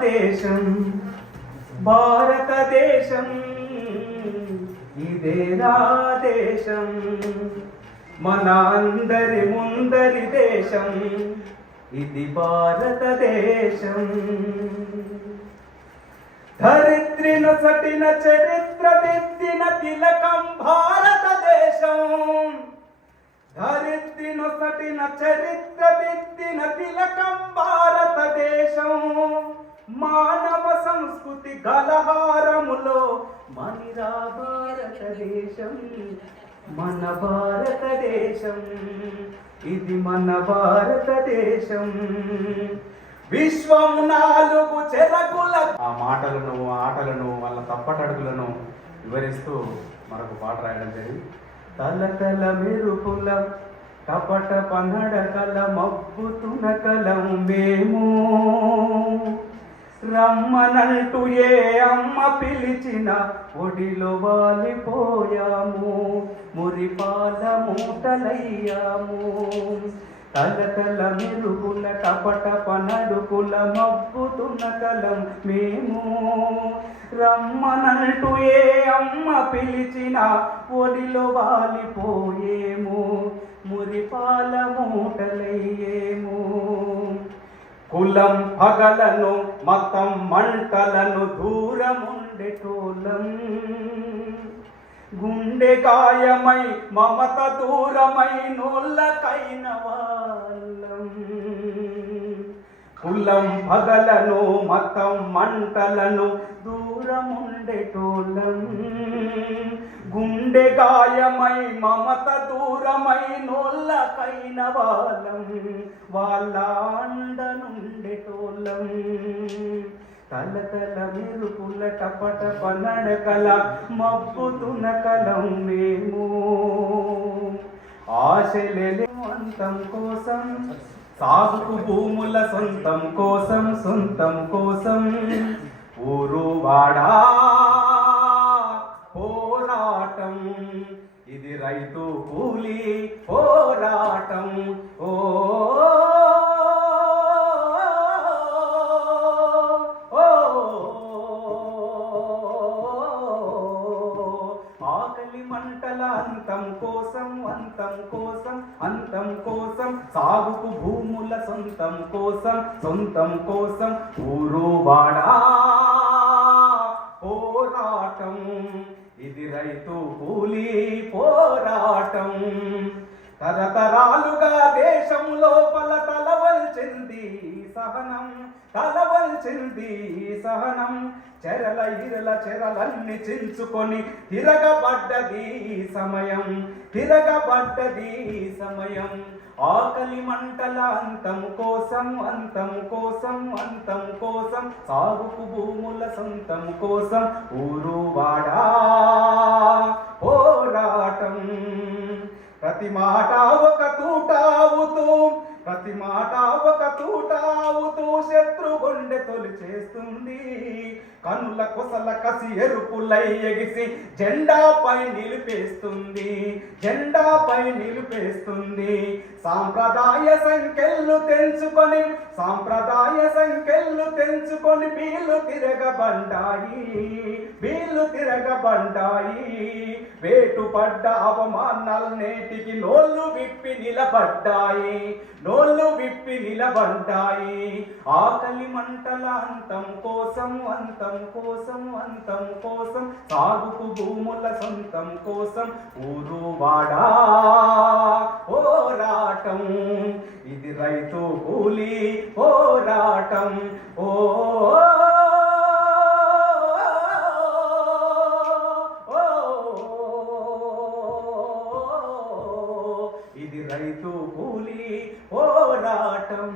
దేశం భారతదేశం ఇదే నా దేశం. మన అందరి ముందరి దేశం ఇది భారతదేశం. ధరిత్రిన సటిన చరిత్ర దిద్దిన తిలకం భారతదేశం. ధరిత్రిన సటిన చరిత్ర దిద్దిన తిలకం భారతదేశం. మానవ సంస్కృతి గలహారములో మనిరా భారతదేశం మన భారతదేశం ఇది మన భారతదేశం. విశ్వం నాలుగు చెరకుల ఆ మాటలను ఆటలను వాళ్ళ తప్పటడుగులను వివరిస్తూ మరొక పాట రాయడం జరిగింది. తలతల మెరుపుల కపట పనడకల మబ్బు తునకలం మేము. రమ్మనంటూ ఏ అమ్మ పిలిచిన ఒడిలో వాలిపోయాము. మురిపాల మూటలయ్యాము. తలతల మెరుగుల కపట పనడుకుల మబ్బుతున్న కలం మేము. రమ్మనంటూ ఏ అమ్మ పిలిచిన ఒడిలో వాలిపోయేము. మురిపాల మూటలయ్యేము. కులం పగలను మతం మంటలను దూరముండెటోలం గుండె కాయమై మమత దూరమై నోళ్ళకైన వాళ్ళం. కులం పగలను మతం మంటలను దూరముండెటోలం గుండె గాయమై మమత దూరమై నోళ్ళకైన వాళ్ళం. వాళ్ళ అండనుండెటోలం తల మెరుపుల టపట పనడకల మబ్బుతున కలం మేము. ఆశలే అంతం కోసం సాగుకు భూముల సొంతం కోసం సొంతం కోసం ఊరు వాడా. పోరాటం ఇది రైతు కూలి పోరాటం. ఓ, కోసం సాగుకు భూముల సొంతం కోసం సొంతం కోసం ఊరువాడా? పోరాటం ఇది రైతు కూలి పోరాటం. తరతరాలుగా దేశం లోపల తలవల్చింది సహనం తలవల్చింది సహనం. చెరల ఇరల చెరలన్ని చించుకొని తిరగబడ్డది సమయం తిరగబడ్డది సమయం. ఆకలి మంటల అంతం కోసం అంతం కోసం అంతం కోసం సాగుకు భూముల సొంతం కోసం ఊరు వాడా పోరాటం. ప్రతి మాట ఒక తూటా ప్రతి మాట ఒక తూటావుతూ శత్రు గుండె తొలి చేస్తుంది. కనుల కొసల కసి ఎరుపులై ఎగిసి జెండాపై నిలిపేస్తుంది. జెండాపై నిలిపేస్తుంది. సాంప్రదాయ సంఖ్యలు తెంచుకొని సాంప్రదాయ సంఖ్యలు తెంచుకొని వీళ్ళు తిరగబండాయి వీళ్ళు తిరగబడ్డాయి వేటుపడ్డ అవమానాలు నేటికి నోళ్ళు విప్పి నిలబడ్డాయి. నోళ్ళు విప్పి నిలబడ్డాయి. ఆకలి మంటల అంతం కోసం అంతం కోసం అంతం కోసం సాగుకు భూముల సొంతం కోసం ఊరు వాడా. పోరాటం ఇది రైతు కూలి పోరాటం. ఓ రైతు కూలి పోరాటం